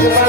Thank you.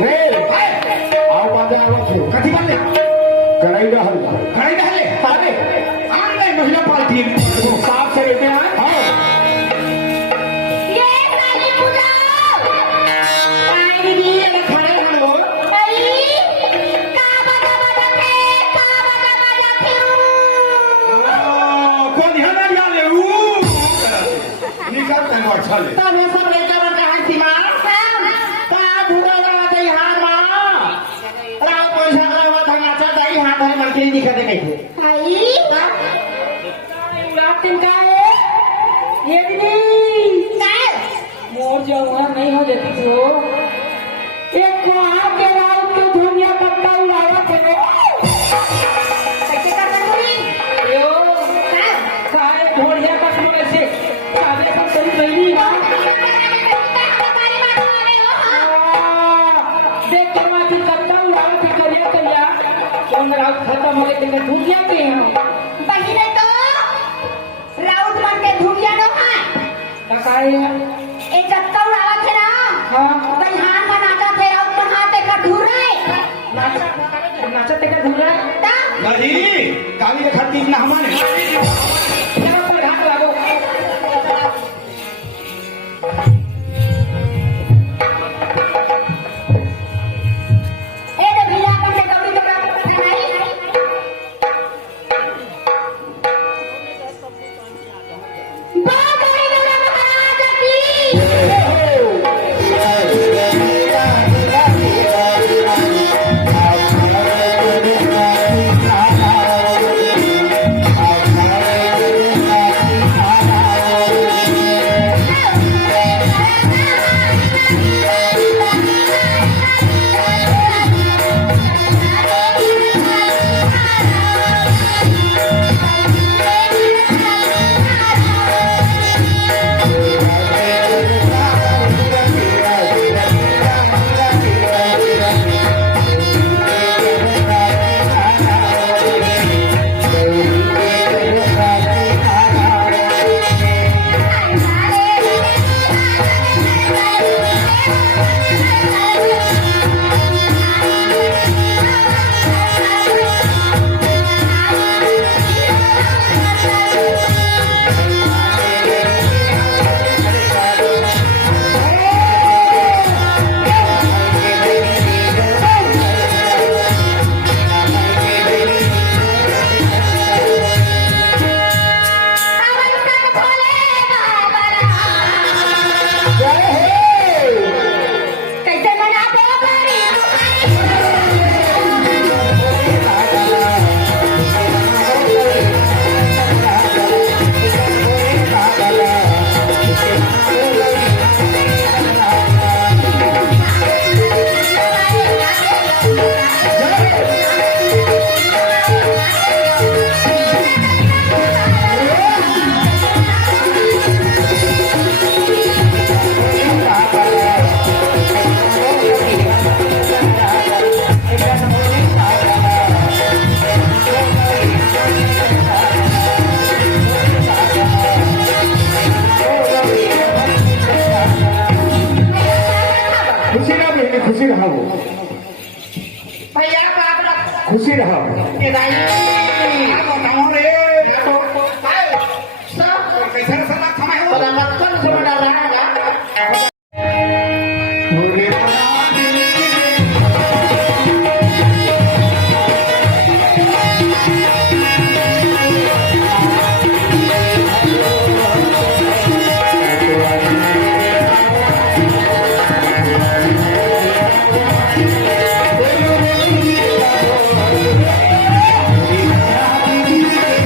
रे आओ माझं नाव ठेव कधी बांधले कढाई हल्ला कढाई हल्ले आले ऑनलाईन महिला पार्टी साफ से येते हैं हो ये काली पूजा काय दी आणि खरं घालो बाई का बघा कोण ह्याला याले निघत नाही वाटले तर हे सब याच्यावर काय सीमा का बुडाला ते हार मा राव पैसा गावात धनाचा दाई हात आहे म्हणते दिखते काही आई रात काय ये दीदी काय मोर जवान नहीं हो जाती हो एक वहां के रात के दुनिया पत्ता उड़ावा के कैसे करता तुम्ही यो सारे ढोलिया पत्ते से सारे सब तेरी बहनी बा देख के माती पत्ता उड़ावा के करिया करिया कौन रात खत्म हो गए ते दुनिया के हैं बहिणे तो राऊत म्हणते धुमिया नो हाय काय एक दत्ता उडाला थे ना हां बाई हान बनाता थे राऊत पण हाते का ढूर रे नाचा ते का ढुंगा ता नाही काली खाती ना हमारे क्या पर हाथ लागो ए तो भिला पण ते गौरी तो नाही बाबाई गौरा महाराज की कैसे मना खुशी रहा बहनी खुशी रहा वो भैया बाप रख खुशी रहा के दाई बताओ रे सब कैसे सदा समय हो पता मत कर जो डर रहा है Thank you.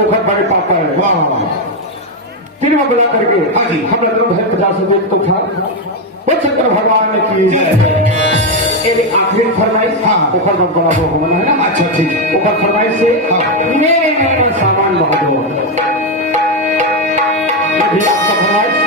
ओखर बड़े पापा है वाह वाह तीनों बुला करके हाँ जी। हम लोग है 50 रुपये तो था वो शंकर भगवान ने की एक आखिरी फरमाइश हाँ। ओखर में बड़ा वो होना है ना अच्छा ठीक है ओखर फरमाइश से हाँ। मेरे सामान बहुत हो ये भी आपका फरमाइश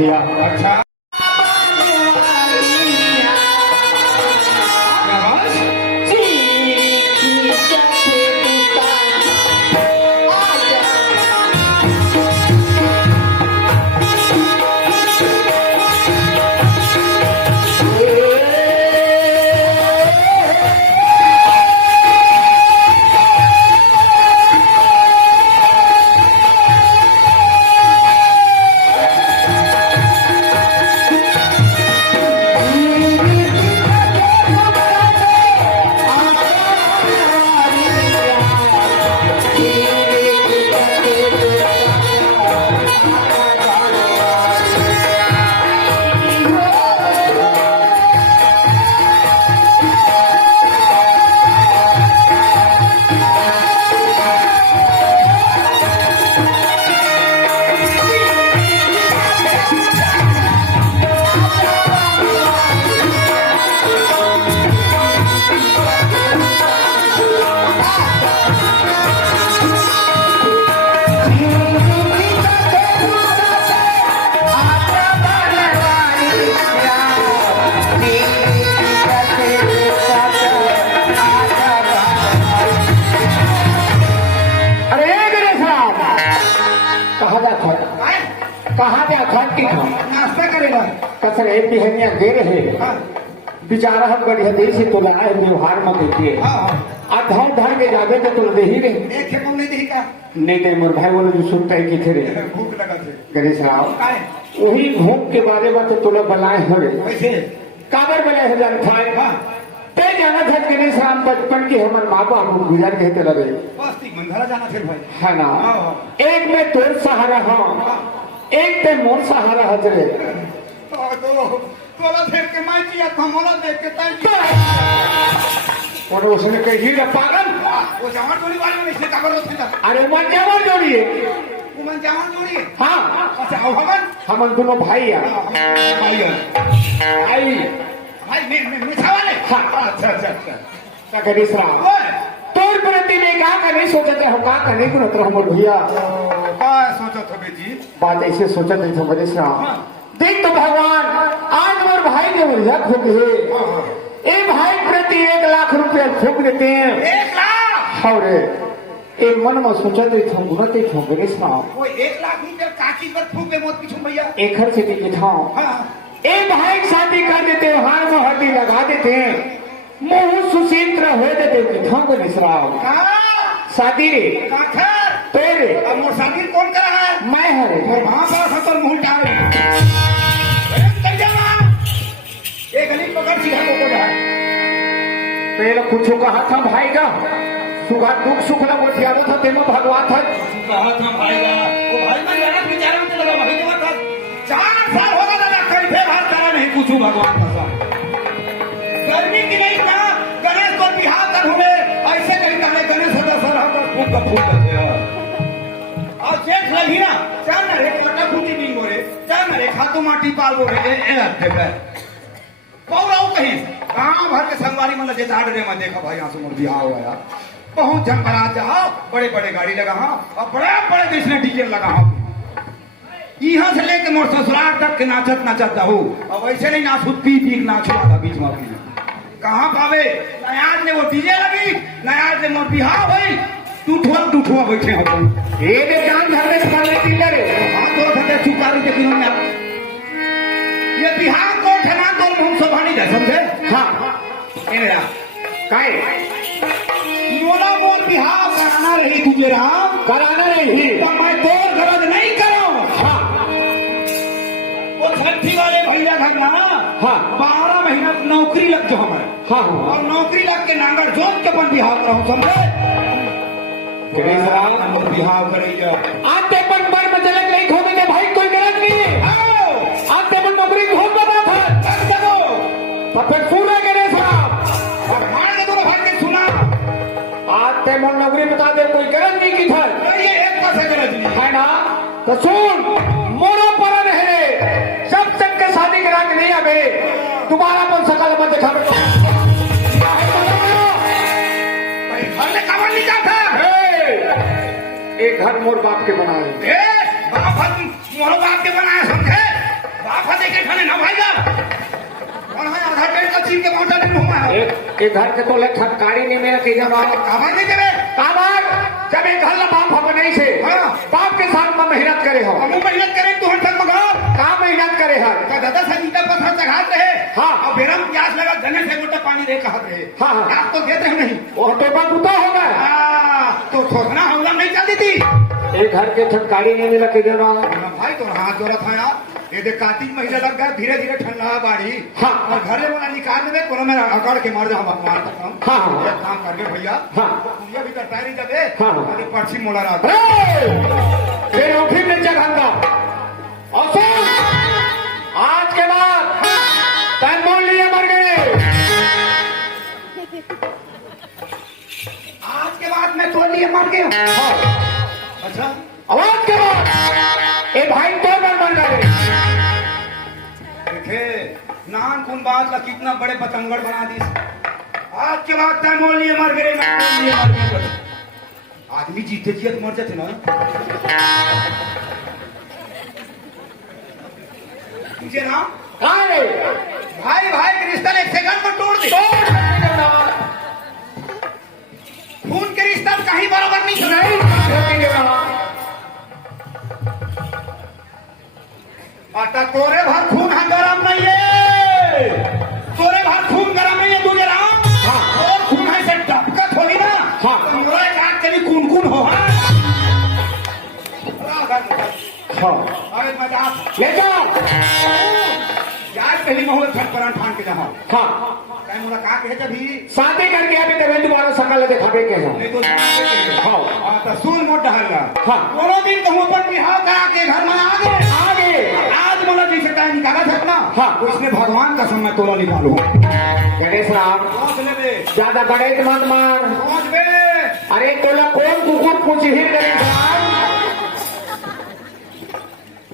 भैया अच्छा आवाज? कहाँ पे अखंड की खाओ नाश्ता करेगा कसर एक बिहनिया दे रहे हाँ बेचारा हम बढ़िया देर से तो लाए व्यवहार में देते हाँ धर धर के जावे तो तुम दे ही रहे एक खेप नहीं दी का नहीं तो मोर भाई बोले जो सुनता है कि थे रे भूख लगा थे गणेश राव काय वही भूख के बारे में तो तुला बनाए हो रे कैसे काबर बनाए हो जान खाए हाँ ते जाना था गणेश राम बचपन के हमारे माँ बाप गुजर गए थे लगे बस ठीक मंगला जाना फिर भाई है ना हाँ। एक में तोर सहारा हाँ एक पे मोर सहारा हजरे तोला देख के मैं किया कमला देख के तय और उसने कही रे पागल वो जवान जोड़ी वाले में इसने काबर होती था अरे मन जवान जोड़िए वो मन जवान जोड़ी हाँ अच्छा आओ हम दोनों भाई हैं भाई भाई भाई मैं मिठा वाले हाँ अच्छा अच्छा अच्छा क्या गणेश राम ओए तोर प्रति ने क्या करने सोचते हम क्या करने को रहते हम भैया क्या सोचो थे बेटी बात ऐसे सोचते थे गणेश राम देख तो भगवान आज और भाई ने उलझा खूब है ए भाई प्रति 1 लाख रुपया फूक देते हैं 1 लाख और ए मन में सोचते थे गुणते थे गणेश राम वो 1 लाख रुपया काकी पर फूके मत पीछू भैया एक घर से टिके था हाँ ए भाई शादी कर देते हार में हल्दी लगा देते मुंह सुशींद्र हो देते था गणेश राम शादी रे काखर तेरे अब मोर शादी कौन कर रहा है मैं हरे वो वहां पास है तो मुंह डाल ये गली पकड़ सीधा को जा तेरे कुछ कहा था भाई का सुखा दुख सुख ना बोलिया था तेरे भगवान था कहा था भाई का वो भाई मैं यार बेचारे में लगा भाई के बाद 4 साल हो गया ना कैसे बात करा नहीं पूछू भगवान का गर्मी की नहीं था गणेश को बिहार कर हुए ऐसे कहीं ना गणेश होता सर हम फूक का फूक करते हैं और जेठ लगी ना चार ना रे लटा फूटी नहीं बोले चार ना रे खातू माटी पाल बोले ए हफ्ते पे पौराऊ कहीं गांव भर के संगवारी मतलब जे दाड़ रे मैं देखा भाई यहाँ से मोर बिहार हुआ यार बहुत जन बना जाओ बड़े बड़े गाड़ी लगा हाँ और बड़े बड़े देश ने डीजल लगा हाँ यहाँ से लेके मोर ससुराल तक के नाचत नाचत हो और वैसे नहीं नाचू पी पी नाचू था बीच में अपनी कहाँ पावे नयाज ने वो डीजे लगी नयाज ने मोर बिहार भाई टूठुआ बैठे हो ये दे जान घर में खाने डीलर हाथ तो रखते चुकारी के दिनों में ये बिहार को ठना तो हम सब हानि दे समझे हाँ मेरा काय मोला मोल बिहार कराना रही तू मेरा कराना नहीं तो मैं तोर गरज नहीं करो हाँ वो छठी वाले भैया घर ना हाँ 12 महीना नौकरी लग जो हमारे हाँ और नौकरी लग के नांगर जोत के अपन बिहार रहूं समझे गणेश राम और बिहार करेगा आते पर पर में चले नहीं खोने दे भाई कोई गलत नहीं है आते पर नौकरी बहुत बता था कर दो तो फिर सुना गणेश राम और मार के दोनों भाग के सुना आते मन नौकरी बता दे कोई गलत नहीं की था ये एक पास है गरज नहीं है ना तो सुन मोरो पर रहे सब तक के शादी करा के नहीं आवे तुम्हारा अपन सकल मत देखा भाई घर में कावन नहीं जाता एक घर मोर बाप के बनाए ए बाप मोर बाप के बनाया समझे आप हटे के खाने ना भाई साहब कौन है आधा टेंट का चीन के पहुंचा नहीं हुआ एक घर के तो ले ठटकारी नहीं मेरा के जब आओ काबर नहीं करे काबर जब एक घर ला बाप हम नहीं से हाँ। बाप के साथ में मेहनत करे हो हम मेहनत करें तो हम तक मगाओ का मेहनत करे है का दादा संगीता पत्थर चढ़ाते रहे हाँ। और बेरम प्यास लगा जने से गोटा पानी दे कहते रहे हाँ, हाँ। आप तो देते हैं नहीं वो तो बबूता होगा तो थोड़ा हंगाम नहीं चलती थी एक घर के ठटकारी नहीं मिला के जब आओ भाई तो हाथ जोड़ा था यार ये देख कार्तिक महीना लग गया धीरे धीरे ठंडा बाड़ी हाँ। और घरे वाला निकाल में कोनो में अकड़ के मार जा मार सकता हूँ हाँ, हाँ। एक काम कर गए भैया हाँ। पूजा भी करता नहीं जबे हाँ। अरे पर्ची मोड़ा रहा फिर वो फिर नीचे घंटा और सुन आज के बाद तन बोल लिए मर गए आज के बाद मैं तोड़ लिए मर गया अच्छा आवाज के बाद ए भाई तो मर गए देखे नान कौन बात ला कितना बड़े पतंगड़ बना दी आज के बाद तय मोल लिए मर गए मैं मोल लिए मर गए आदमी जीते जियत मर जाते ना तुझे ना अरे भाई भाई के रिश्ता एक सेकंड में तोड़ दे खून के रिश्ता कहीं बराबर नहीं आता तोरे भर खून है गरम नहीं है तोरे भर खून गरम नहीं है तुझे राम हाँ। और खून है से टपकत होगी ना हाँ। योरे काट के भी खून खून हो हाँ अरे मजाक ले जाओ यार पहली मोहब्बत घर पर ठान के जहाँ हाँ कहीं मुलाकात है जब ही शादी करके अभी तेरे दोबारा सकल दिखावे के हैं नहीं तो हाँ तो सुन मोट डहलगा हाँ। कोनो दिन कहूँ पर बिहाव करा के घर में आगे आज मोला जैसे टाइम निकाला था ना हाँ। उसने भगवान का समय तोला निकालू गणेश राम पहुंच ले बे ज्यादा गणेश मत मार पहुंच बे अरे तोला कौन कुकुर पूछ ही गणेश राम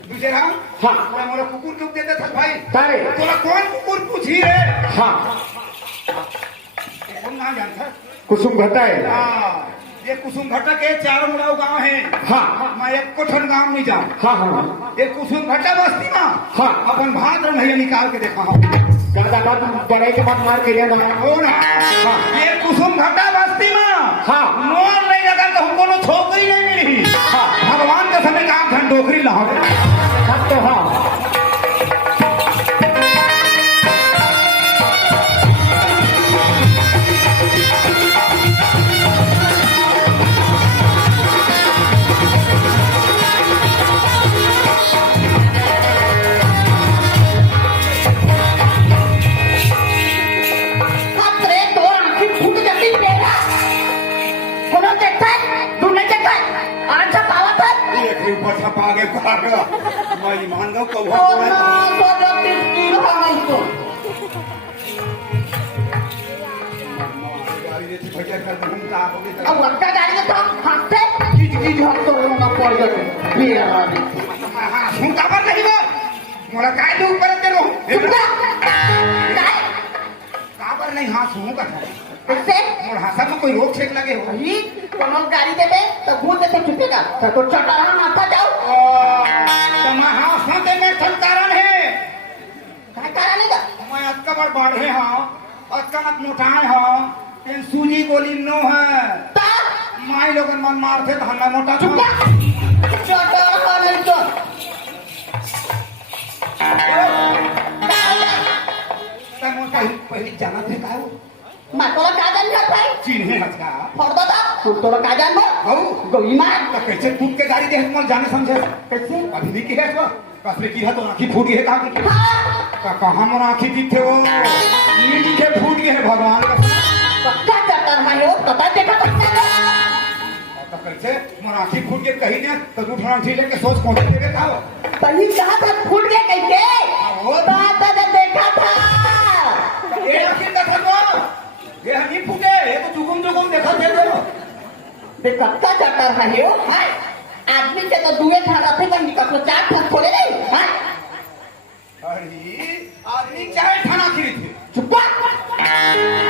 दूसरे राम हाँ। तोरा मोला कुकुर क्यों देते था भाई तारे तोरा कौन कुकुर पूछी रे हाँ कौन ना जानता कुसुम घटा है ये कुसुम घटा के चारों मुड़ाव गाँव है हाँ मैं एक कोठन गाँव नहीं जाऊँ हाँ हाँ ये कुसुम घटा बस्ती ना हाँ। अपन भाद्र भैया निकाल के देखा हूँ ज्यादा मत बड़े के मत मार के ये बना कौन हाँ। ये कुसुम घटा बस्ती में हाँ। मोर नहीं लगा तो हमको नो छोकरी नहीं मिली हाँ। भगवान का समय काम धन डोकरी ला सब तो हाँ अरे तोर आंखें फूट जाती मेरा कोनो देखता है तू नहीं देखता है आंखा पावा था एक ही ऊपर छपा के भागा मैं ईमान का ओ कौवा ना तो जब की हो गई तो गाड़ी देती भैया कर हम का हो गई अब लड़का गाड़ी में तो हंसते चीज हम तो ना पड़ गए मेरा वाली हां सुन का पर नहीं वो मोला काय दे ऊपर दे रहो चुप काय काबर नहीं हां सुन का इससे मोर हासा में कोई रोक छेक लगे हो ही कोनो गाड़ी देबे तो भूत से छुटेगा तो चटाना माथा जाओ तो मैं हासा दे में ठन कारण है काय कारण है मैं अक्का बड़ बढ़े हां अक्का मत मोटाए हां इन सूजी गोली नो है ता माई लोगन मन मारते धन्ना मोटा चुप चटाना नहीं तो तब मोटा पहले जाना थे का वो मातोला का जान करता है चिन्हे हचका फोड़ दो तू तोरा का जान बो हाउ गोली मार तो कैसे फूट के गाड़ी दे मल जाने समझे कैसे अभी भी की है तो कसले की है तो आंखी फूट गई है कहां की हाँ कहां मोर आंखी दिखे वो ये दिखे फूट गए है भगवान का पक्का चटर है हो पता देखा पक्का तो कैसे मोर आंखी फूट गई कहीं ने तो दूसरा आंखी लेके सोच कौन देखे था पहली कहा था फूट गया कैसे वो बात तो देखा था ये आंखी देखो तो ये नहीं फूटे ये तो जुगुम देखा थे तो पक्का चटर है हो हाँ? आदमी से तो दुए खाना थे पर निकल चार फूट थोड़े नहीं हाँ? अरे आदमी चाहे खाना खिली थे चुप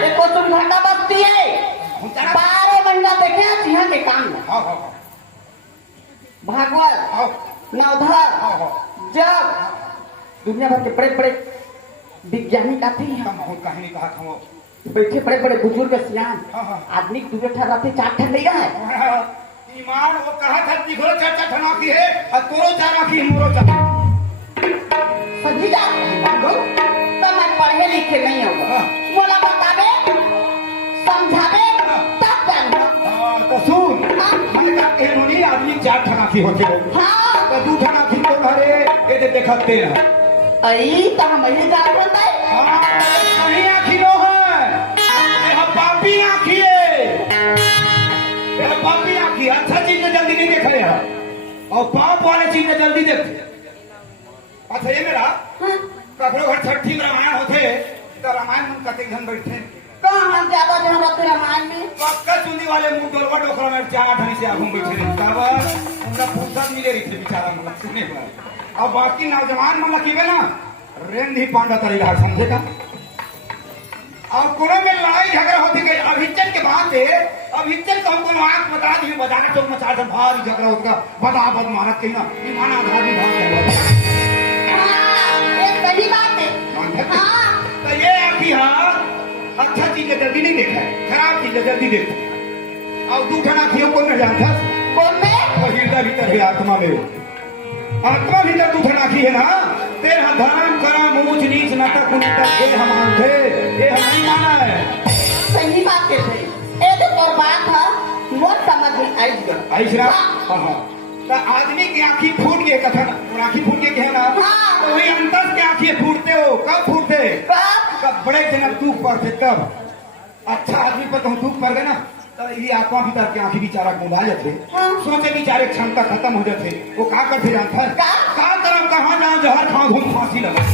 देखो तुम घंटा बजती है 12 महीना देखे सिंह के काम में हाँ हाँ हाँ भागवत हाँ नवधर हाँ हाँ जग दुनिया भर के बड़े बड़े वैज्ञानिक आते हैं हम बहुत कहानी कहा खमो बैठे बड़े बड़े बुजुर्ग सियान हाँ, हाँ। आदमी दू ठहर रहते 4 ठहर नहीं रहा है ईमान वो कहा था दिखो चर्चा ठना की है और तोरो चारा की मोरो चारा समझी जा तो मैं पढ़े लिखे नहीं हूँ हाँ। बोला बतावे समझावे तब जानबो तो सुन हाँ। मैं का एनोनी आदमी 4 ठना की होते हो हाँ तो 2 ठना की तो घरे ये दे देखते हैं आई तो हम ही जान होता है हां नहीं आखी नो है ये पापी आखी है ये पापी आखी अच्छा चीज ने जल्दी नहीं देख रहे और पाप वाले चीज ने जल्दी देखते अच्छा ये मेरा हाँ। ककरो घर छठी में रामायण होते तो रामायण में कते घन बैठे कहाँ हम ज्यादा जन रहते रामायण में पक्का चुंदी वाले मुंह डोलवा डोखरा में 4 ढनी से आगू बैठे रहे तब उनका फुर्सत मिले रही थी बेचारा मतलब सुने पर अब बाकी नौजवान मन लकीबे ना रेंद ही पांडा तरी रहा समझेगा और कोनो में लड़ाई झगड़ा होती गई अभिचल के बाद से अभिचल को हमको आंख बता दी बाजार चौक में 4 दिन भारी झगड़ा होता बदा बद मारत कहीं ना ईमान आधा भी भाग गया हाँ ये सही बात है हाँ तो ये आखी हाँ अच्छा चीज जल्दी नहीं देखा है खराब चीज जल्दी देखा है और 2 ठना खियो को न जानता कौन में वो हृदय भीतर है आत्मा में आत्मा भीतर 2 ठना खी है ना तेरा धर्म करम ऊंच नीच नाटक कुनीतक ये हम मानते ये हम नहीं माना है सही बात है भाई ये तो और बात है मोर समझ में आई गया ऐसा हाँ हाँ तो आदमी की आंखी फूट गई कथन आंखी फूट गई है ना हाँ। तो वही अंतर के आंखें फूटते हो कब फूटते कब कब बड़े जनक दुख पड़ते तब अच्छा आदमी पर कहूँ दुख पड़ गए ना तो ये आत्मा भीतर के आंखी बेचारा गुमा जाते हाँ। सोचे बेचारे क्षमता खत्म हो जाते वो का करते जानता है का? का करम कहाँ जाओ जहर खाओ घूम फांसी लगा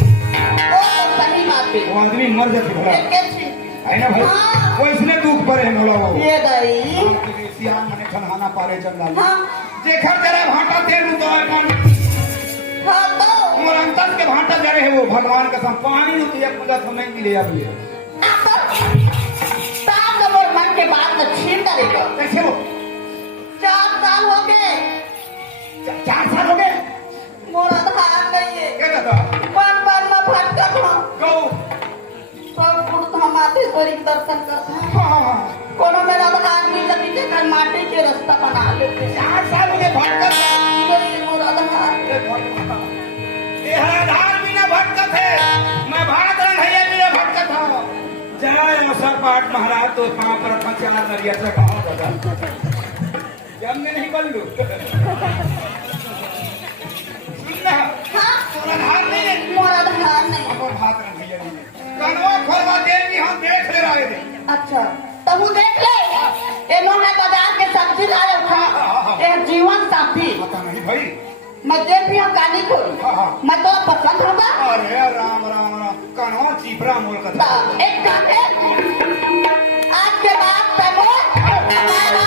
वो तो सही बात है वो आदमी मर जाते भला ये कैसे है ना भाई हाँ। वो इसने दुख पड़े है मोला वो ये गई सियान मने ठनहाना पारे जंगल हाँ जेखर जरे भाटा तेल तो है कौन हाँ तो और अंतर के भाटा जरे है वो भगवान का सम पानी होती है पूजा तो नहीं मिले अब ये सात नंबर मन के बाद में छीन करेगा कैसे हो 4 साल हो गए 4 साल हो गए मोरा धार नहीं है क्या कहता बार बार में भटकत हूँ गौ सब कुछ हम मातेश्वरी के दर्शन करते हैं हाँ कोनो मेरा धार भी जब देखकर माटी के रास्ता बना लेते हैं 4 साल हो गए भटकत ये मोरा धार ये है धार बिना भटकत है मैं भाग रहा है बिना भटकत हूँ जय अवसर पाठ महाराज तो कहाँ पर चला नरिया से कहाँ बता जमने नहीं बल्लू सुनना हाँ तोरा धार नहीं है मोरा धार नहीं और भाग रहा है कनवा खोलवा देवी हम देख ले रहे थे अच्छा तो वो देख ले ये मोहना बाजार के सब्जी लाए उठा ये जीवन साथी पता नहीं भाई मैं देख भी हूँ गाली को हाँ। मैं तो पसंद होगा अरे राम राम राम कनवा चिपरा मोल का तो एक काम है आज के बाद तको हमारा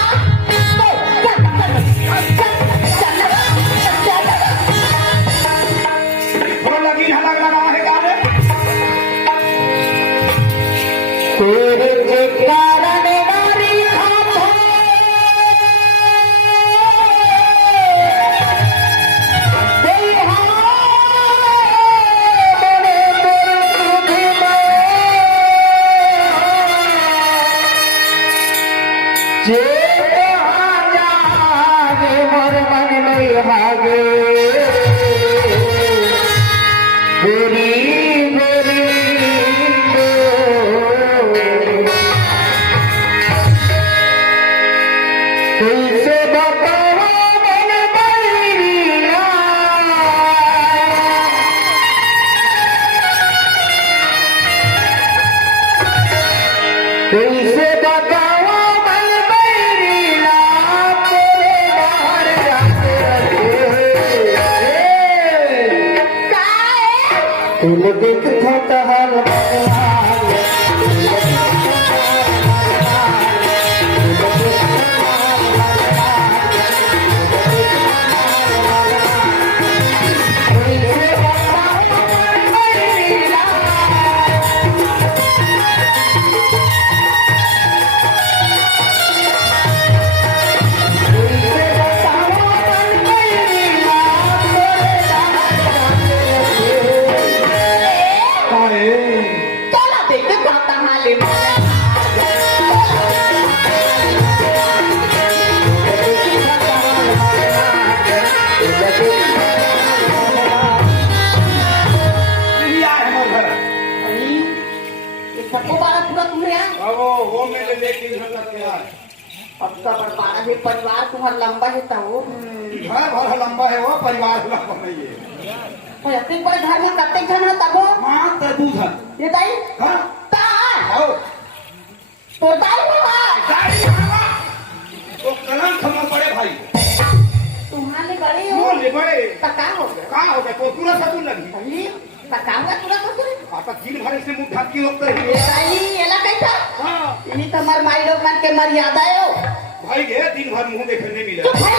थोड़ा लगी है लग रहा है गाने तेरे के कारण नारी खाते कैसे बताओ मन बैरिया कैसे बताओ मन बैरिया तेरे बाहर जाते रहे तुम देख थोटहल परिवार तुम्हारा लंबा है तो घर भर लंबा है वो परिवार लंबा नहीं है कोई अपने बड़े घर में कते जन है तब मात्र दूध ये दाई हाँ ता आओ तो दाई हुआ गाड़ी भागा तो कलम खमा बड़े भाई तुम्हारे बड़े हो बोल ले बड़े पका हो गया कहाँ हो गया तो पूरा सतुल लगी अरे पका हुआ पूरा कुछ आपका दिन भर इसने मुंह ढक के होते ये दाई ये ला कैसा हाँ ये तो हमारे माई लोग मन के मर्यादा है हो भाई गए दिन भर मुंह देखने नहीं मिला चुप है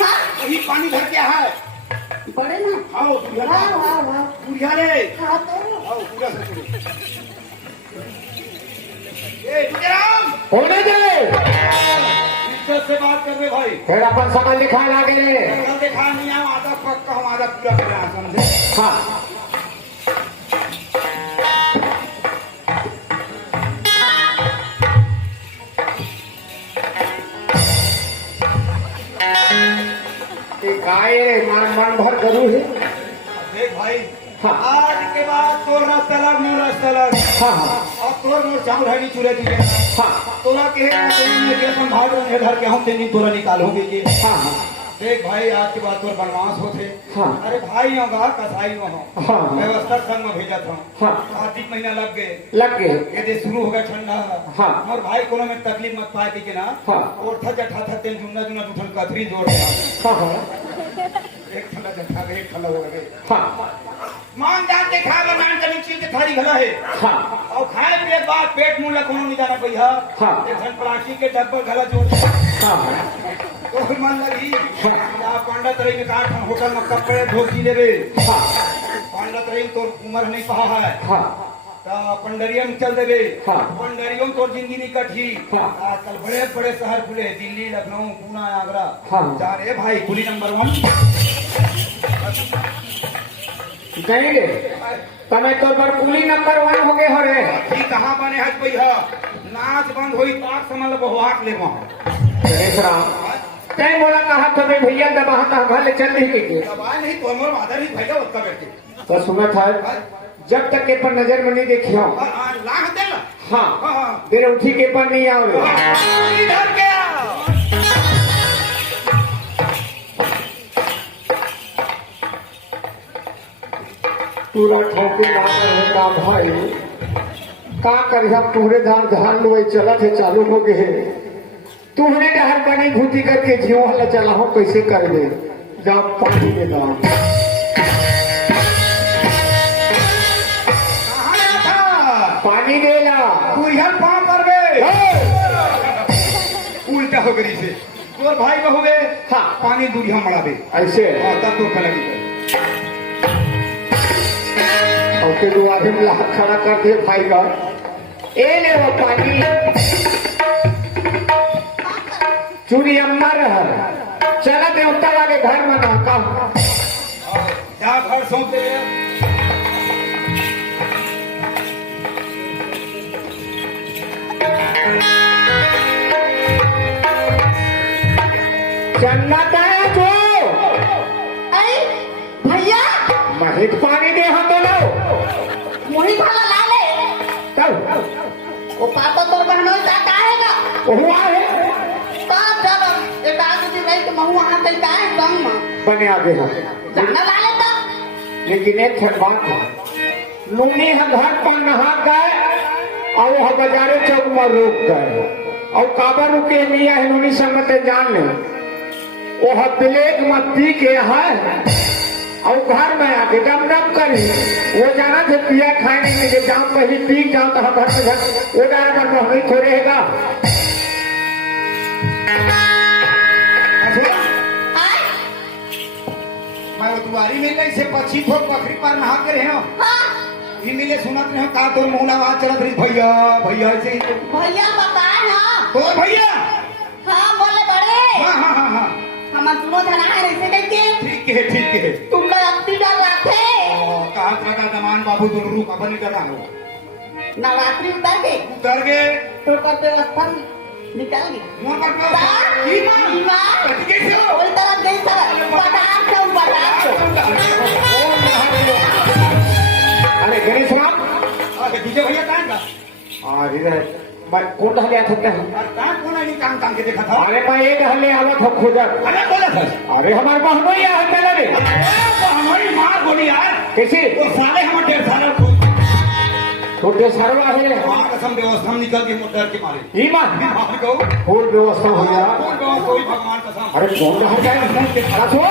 हाँ वही पानी भर के है बड़े ना आओ वाह वाह वाह बुढ़िया रे हाँ तो आओ पूरा सतुल ए तुझराम होने दे इज्जत से बात कर रहे भाई फिर अपन समझ लिखा लागे घर देखा नहीं आया आधा पक्का हम आधा पूरा प्रयास समझे हाँ गाय मन मन भर करू है देख भाई हाँ। आज के बाद तोर रास्ता लग मोर रास्ता लग हाँ हाँ और तोर मोर चावल है नहीं चुरे दिए हाँ तोरा के अपन भाग रहे घर के हम तेनी तोरा निकालोगे जी हाँ हाँ देख भाई आज के बाद तोर बनवास होते हाँ। अरे भाई होगा कसाई हो हाँ। व्यवस्था संग में भेजा था हाँ। कार्तिक महीना लग गए लग गए ये दे शुरू हो गया ठंडा हाँ। और भाई कोनो में तकलीफ मत पाए कि ना हाँ। और था जठा था तेल जुन्ना जुन्ना उठल कथरी जोड़ गया हाँ हाँ एक ठंडा जठा गए एक ठंडा हो गए हाँ मान जान के खा मान कभी चीज के थारी घला है हाँ और खाए पिए के बाद पेट मुंह कोनो नहीं जाना भैया हाँ। एक धन प्लास्टिक के डब्बा घला जोड़ हाँ तो फिर मन लगी आप पंडित रही में कहा हम होटल में कपड़े धोती ले रे हाँ पंडित रही तो उम्र नहीं पहा है हाँ तो पंडरिया में चल देवे हाँ। पंडरियों में तो जिंदगी नहीं कटी हाँ। आजकल बड़े बड़े शहर खुले दिल्ली लखनऊ पूना आगरा हाँ। जा रे भाई कुली नंबर 1 कहेंगे तमें तो पर कुली नंबर 1 हो गए हो रे ठीक कहाँ बने है भैया नाच बंद हुई ताक समझ लो बहुआक ले वहाँ गणेश राम तय बोला कहा तो मैं भैया दबा था घर ले चल रही के दबाए नहीं तो हमारे माता नहीं भैया उसका बैठे तो सुना था जब तक के पर नजर में नहीं देखी हो लाख दे ना हाँ हाँ हाँ फिर उठी के पर नहीं आओ रे इधर गया पूरा ठोके मार होगा भाई का करिया पूरे धार धान लोए चलत है चालू हो गए तुहरे डहर बनी घूटी करके जियो वाला चला हो कैसे कर दे जा पानी में दाम कहाँ गया था पानी देला कुरियन पाँव पर गए उल्टा हो गई से तोर भाई को हो गए हाँ। पानी दूरिया मड़ा दे ऐसे हाँ, तब तो लगी और के दो आदमी लाख खड़ा कर दिए भाई का ए ले वो पानी चूड़ी अम्मा रहा चला देवता वाले घर में ना का जा घर सौंप दे जन्नत है जो अरे भैया महित पानी दे हम दोनों मोही भाला ला ले चल वो पापा तो बहनों का काहेगा हुआ है तब जब एक आदमी नहीं तो महू वहां से का है संग में बने आगे हम जाना ला ले तो लेकिन एक ठन बात है लूनी हम घर पर नहा गए और वह बाजारे चौक में रुक गए और काबा रुके लिया है लूनी संगत जान ले वह ब्लेक मत्ती के है और घर में आके डम डम करी वो जाना थे पिया खाए नहीं मिले जाओ कहीं पी जाओ तो हम घर में घर वो डारे मन में थोड़े रहेगा आए मैं वो दुआरी में कैसे पक्षी ठोक बकरी पर नहा के रहे हो हाँ ही मिले सुनत रहे हो का तोर मुंह आवाज चलत रही भैया भैया ऐसे ही भैया बताए हाँ तो भैया हाँ बोले बड़े हाँ हाँ हाँ हाँ हम दोनों जना है ऐसे करके ठीक है तुम लोग अपनी डर रखे कहा का दमान बाबू तुम रूप अपन नहीं करना हो नवरात्रि उतर के कर गए तो करते स्थल निकल गए मोर पर की मां कैसे हो कोई तरह गई तरह पटाख अरे गणेश राम अरे डीजे भैया कहाँ का और इधर मैं कौन हले आया था क्या? कहाँ कौन है नहीं काम के देखा था? अरे मैं एक हले आवा था खुदा। अरे बोला था अरे हमारे बहनों ही आया था रे। हमारी मार बोली यार कैसे? वो साले हम डेढ़ साल छोटे सरवा है कसम व्यवस्था में निकल के मोटर के मारे ईमान मार को फूल व्यवस्था हो गया। कोई भगवान कसम अरे कौन रहा जाए फोन के खड़ा हुआ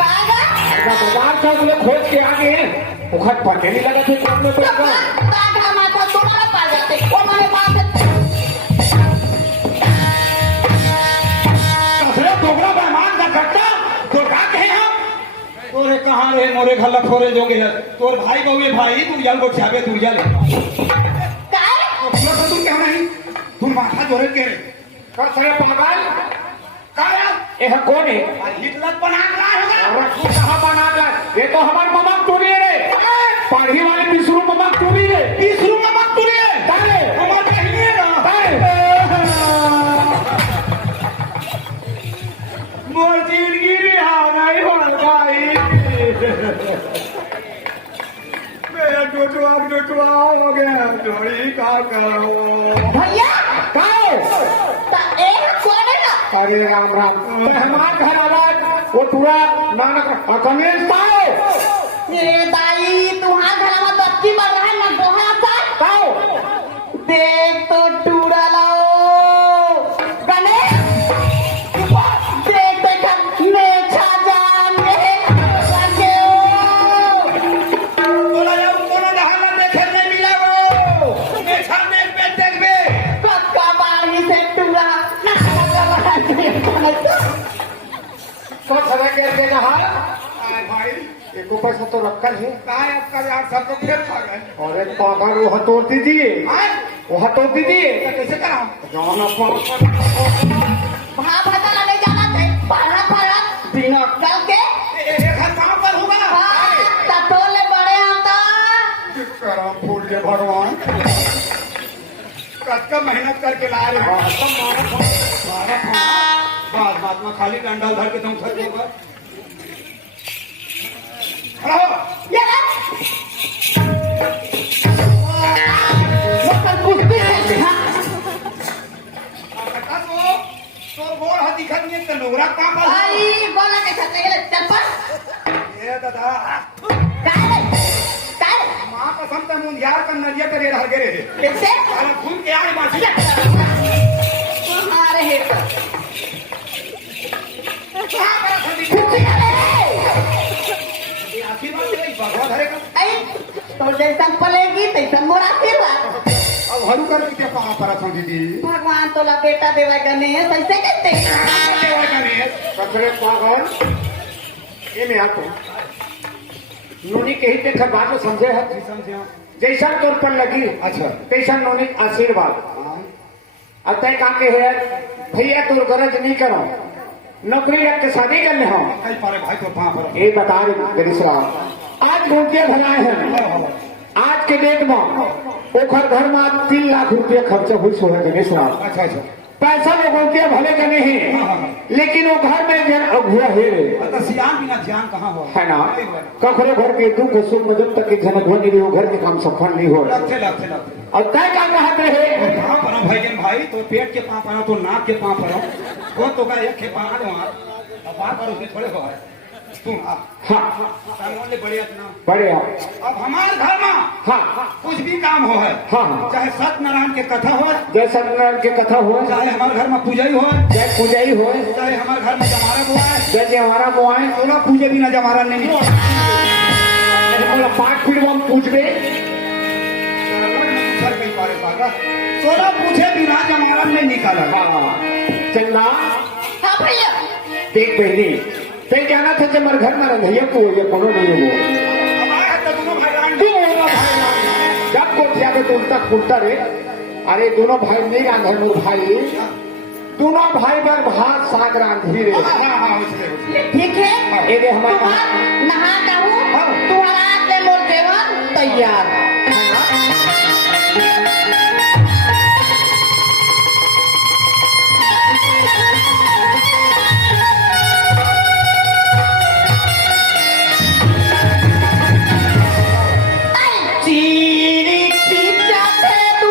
कागा बाजार चौक में खोज के आगे उखट पटे नहीं लगा थे कौन में पड़ गया। कागा माथा तुम्हारा पा जाते उन्होंने बात कसरे दोगला बेईमान का कट्टा तो का कहे हम तोरे कहाँ रहे मोरे घर लखोरे जोगे है तोर भाई बहुए भाई तू जल को छाबे तू जल काय तो तुम क्या नहीं तुम माथा जोरे के रे कर सरे पागल काया यह कौन है? हिटलर बना रहा होगा और तू कहाँ बना रहा? ये तो हमारे ममा टूरी है रे। पढ़ी वाले 20 रूम ममा टूरी है। 20 रूम में मत तुरिए डाले हमारे बहनी है ना मोर जिंदगी रिहा नहीं हो भाई मेरा टोटवा हो गया जोड़ी का करो भैया काओ ता एक कौन है ना अरे राम राम मेहमान घर वाला वो पूरा नानक कन्वेंस पाओ ये दाई तुम्हारा घर में बत्ती बन रहा है ना गोहा सा काओ देख तो टूरा लाओ गणेश देख देखा मेछा जान गए लगे बोला जाओ कोनो दहाना देखे नहीं मिला वो मैं सामने पे देखबे पक्का बारी से टूरा ना तो सदा करके नहा भाई एक ऊपर से तो रखल है। काय आपका यार सब तो फिर खा गए अरे पागल वो हटोड़ दीजिए वो हटोड़ दीजिए कैसे करा जाना वहाँ भजन ले जाना थे पढ़ा पढ़ा बिना चल के एक घर कहाँ पर होगा हाँ तटोले बड़े आता करा फूल के भगवान कच्चा मेहनत करके ला रहे बाद बात में खाली डंडा उधर के तुम खड़े होगा खड़ा हो ये वो कल कुश्ती खेलते हाँ तो गोड़ हाथ दिखत नहीं तो लोगरा काम कर आई बोला कैसा तेरे चल पर ये दादा काय मां कसम ते मुंह यार का नदिया पे रह गए रे कैसे अरे घूम के आए बासी हमारे हे पर कहां करा खड़ी कुश्ती करे ये आशीर्वाद रे भगवान धरे का आई तो जैसा पलेगी तैसा मोरा आशीर्वाद अब हरू कर के कहां पर थो दीदी भगवान तोला बेटा देवा गणेश ऐसे कहते देवा गणेश कचरे पागल ये में आतो नूनी कही ते खरबार में समझे है समझे जैसा तौर पर लगी अच्छा तैसा नूनी आशीर्वाद अब तय कहा के है भैया तू गरज नहीं करो नौकरी रख के शादी करने हो कई पारे भाई तो कहां पर ये बता रहे गणेश आज रुपये भराए हैं आज के डेट में ओखर घर में 3 लाख रुपये खर्च हुई सो है गणेश अच्छा अच्छा पैसा लोगों के भले के नहीं लेकिन वो घर में जन अघुआ है रे तो सियान बिना ध्यान कहां हो है ना कखरे घर के दुख सुख में जब तक के जन अघुआ नहीं हो घर के काम सफल नहीं हो लक्षे लक्षे लक्षे और तय काम कहते हैं कहां पर भाई जन भाई तो पेट के पांव पर तो नाक के पांव पर वो तो का एक के पांव वहां अब बात करो उसके थोड़े हो तुम हाँ सामने बड़े अपना बढ़िया अब हमारे घर में हाँ कुछ भी काम हो है हाँ चाहे सत्यनारायण के कथा हो जय सत्यनारायण की कथा हो चाहे हमारे घर में पूजा ही हो जय पूजाई हो चाहे हमारे घर में जमारा हुआ है जय जय हमारा मुआए सोलह पूजे बिना जमारा नहीं बोला 5 फीट हम पूछ गए सर कहीं पारे पागा सोलह पूछे बिना जमारा नहीं निकाला हाँ चंदा हाँ भैया देख बहनी ते कहना था जब घर में रंधैया को ये कोनो नहीं हो अब आया तो दोनों भाई क्यों होगा भाई जब कोठिया पे तो उल्टा फुलता रे अरे दोनों भाई नहीं रांधे मोर भाई दोनों भाई पर भात साग रांधी रे ठीक है ये दे हमारे तुम्हारा नहा कहूँ तुम्हारा के मोर देवन तैयार चीरी खींचाते तू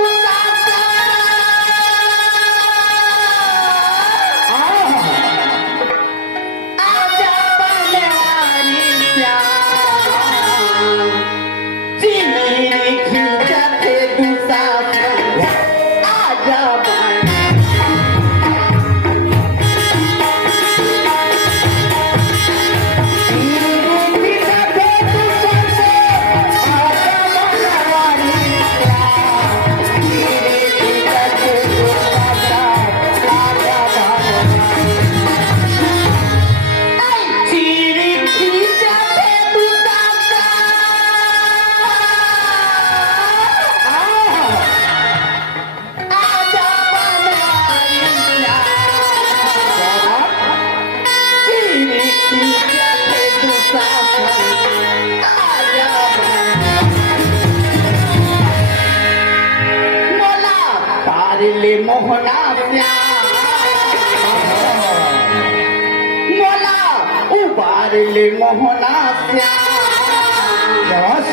मला उभारले मोहना शाबाश